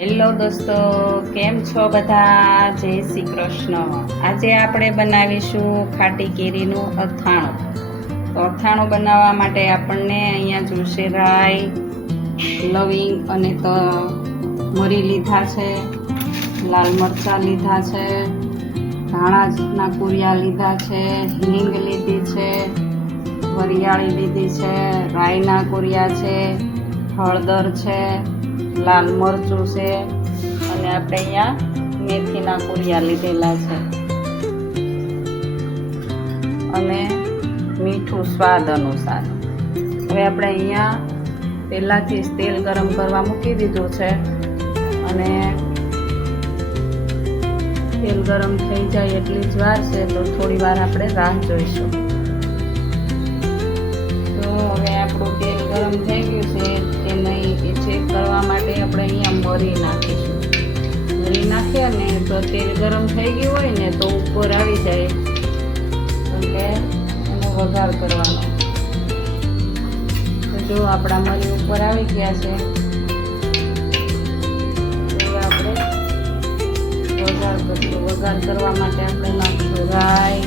Hello દોસ્તો, કેમ છો બધા? જય શ્રી કૃષ્ણ। આજે આપણે બનાવીશું ખાટી કેરીનું અથાણું। તો અથાણું બનાવવા માટે આપણને અહીંયા જોશે રાઈ, લવિંગ અને મરી લીધા છે, લાલ મરચાં લીધા છે, ધાણાના કુરિયા લીધા છે, હિંગ લીધી છે, વરિયાળી લીધી છે, રાઈના કુરિયા છે, હળદર છે, લાલ મરચું છે અને આપણે અહીંયા મેથીના કુરિયા લીધેલા છે અને મીઠું સ્વાદ અનુસાર। હવે આપણે અહીંયા પહેલાંથી જ તેલ ગરમ કરવા મૂકી દીધું છે અને તેલ ગરમ થઈ જાય એટલી જ વાર છે, તો થોડી વાર આપણે રાહ જોઈશું। તો હવે આપણું તેલ ગરમ થઈ ગયું છે કે નહીં એ ચેક કરવા માટે આપણે અહીંયા મરી નાખીશું। મરી નાખીએ ને તો તેલ ગરમ થઈ ગયું હોય ને તો ઉપર આવી જાય, એટલે એનો વઘાર કરવાનો। તો જો આપણા મરી ઉપર આવી ગયા છે, તો આપણે વઘાર કરીશું। વઘાર કરવા માટે આપણે નાખીશું રાઈ,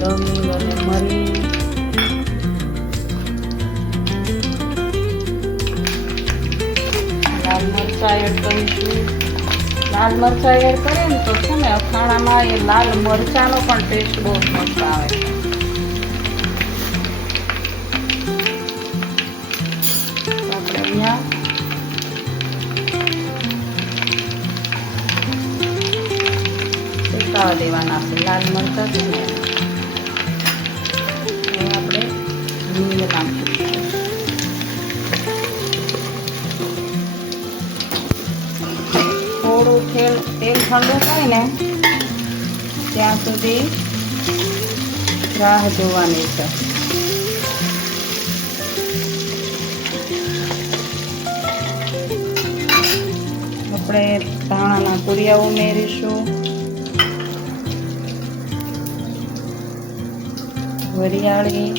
લવિંગ અને મરી, લાલ મરચાં એડ કરીશું। લાલ મરચાં એડ કરીએ ને તો છે ને અથાણામાં એ લાલ મરચાંનો પણ ટેસ્ટ બહુ મસ્ત આવે છે। આપણે અહીંયા શેકાવા દેવાના છે લાલ મરચાં છે ને, આપણે હિંગ નાખીશું। થોડું તેલ ઠંડુ થાય ને ત્યાં સુધી રાહ જોવાની છે। આપણે ધાણાના કુરિયા ઉમેરીશું, વરિયાળી,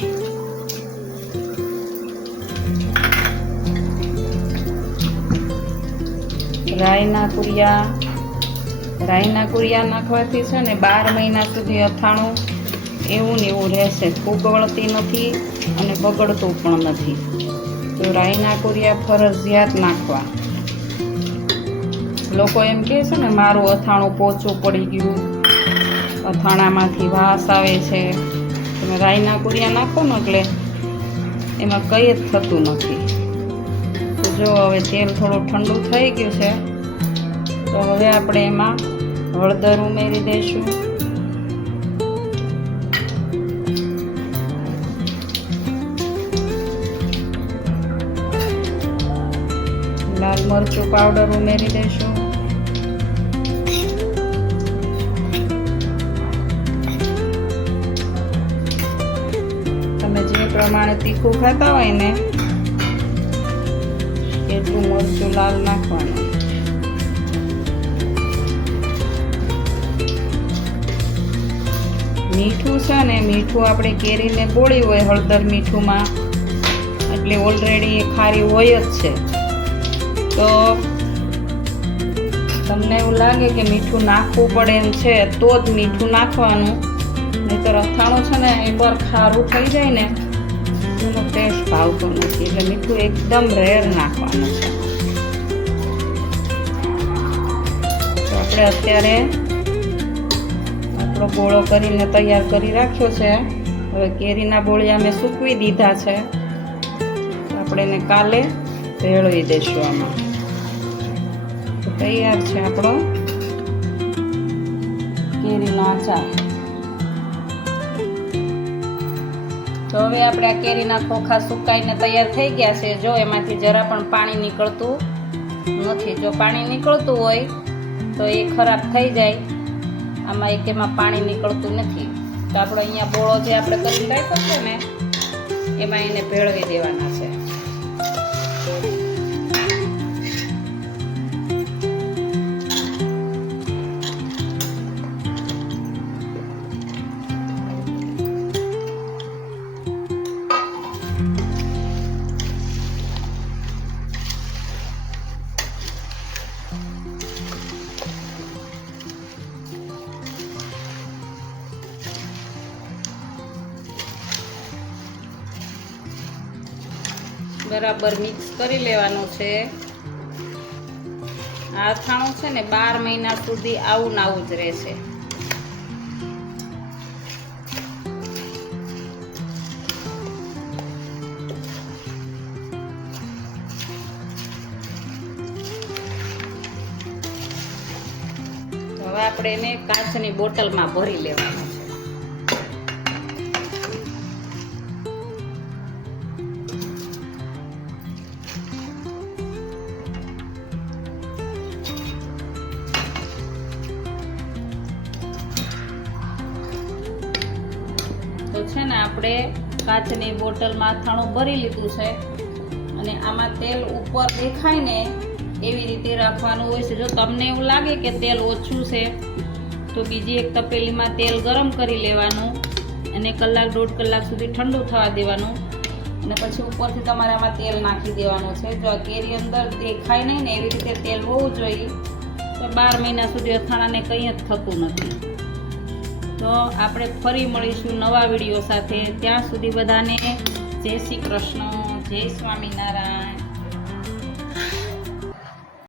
રાઈના કુરિયા નાખવાથી છે ને 12 મહિના સુધી અથાણું એવું ને એવું રહેશે, ફૂગવળતી નથી અને બગડતું પણ નથી। તો રાઈના કુરિયા ફરજિયાત નાખવા। લોકો એમ કહે છે ને મારું અથાણું પોચું પડી ગયું, અથાણામાંથી વાસ આવે છે, તમે રાઈના કુરિયા નાખો ને એટલે એમાં કંઈ જ થતું નથી। તો જો હવે તેલ થોડું ઠંડુ થઈ ગયું છે, તો હવે આપણે એમાં હળદર ઉમેરી દઈશું, લાલ મરચું પાવડર ઉમેરી દઈશું, તમે જે પ્રમાણે તીખું ખાતા હોય ને એટલું મરચું લાલ નાખવાનું। મીઠું છે ને, મીઠું આપણે કેરીને બોળી હોય હળદર મીઠુંમાં એટલે ઓલરેડી ખારી હોય જ છે। તો તમને એવું લાગે કે મીઠું નાખવું પડે એમ છે તો જ મીઠું નાખવાનું, નહીંતર અથાણું છે ને એકવાર ખારું થઈ જાય ને એનો ટેસ્ટ ભાવતો નથી, એટલે મીઠું એકદમ રેર નાખવાનું છે। તો આપણે અત્યારે આપણો ગોળો કરીને તૈયાર કરી રાખ્યો છે। હવે કેરીના બોળિયા મેં સૂકવી દીધા છે, આપણે એને કાલે ભેળવી દઈશું આમાં। તો તૈયાર છે આપણો કેરીનો આચાર। તો હવે આપણે આ કેરીના ખોખા સુકાઈને તૈયાર થઈ ગયા છે। જો એમાંથી જરા પણ પાણી નીકળતું નથી, જો પાણી નીકળતું હોય તો એ ખરાબ થઈ જાય, આમાં એમાં પાણી નીકળતું નથી। તો આપણો અહીંયા બોળો જે આપણે કરી રાખ્યો છે ને એમાં એને ભેળવી દેવાના છે। બરાબર મિક્સ કરી લેવાનું છે. આ અથાણું છે ને 12 મહિના સુધી આવું ને આવું જ રહેશે. હવે આપણે એને કાચની બોટલમાં ભરી લેવાનું છે. તો છે ને આપણે કાચની બોટલમાં અથાણું ભરી લીધું છે અને આમાં તેલ ઉપર દેખાય ને એવી રીતે રાખવાનું હોય છે. જો તમને એવું લાગે કે તેલ ઓછું છે તો બીજી એક તપેલીમાં તેલ ગરમ કરી લેવાનું અને 1-1.5 કલાક સુધી ઠંડુ થવા દેવાનું અને પછી ઉપરથી તમારે આમાં તેલ નાખી દેવાનું છે. જો આ કેરી અંદર દેખાય નહીં ને એવી રીતે તેલ હોવું જોઈએ તો 12 મહિના સુધી અથાણાને કંઈ જ થતું નથી. તો આપણે ફરી મળીશું નવા વિડીયો સાથે. ત્યાં સુધી બધાને જય શ્રી કૃષ્ણ, જય સ્વામિનારાયણ.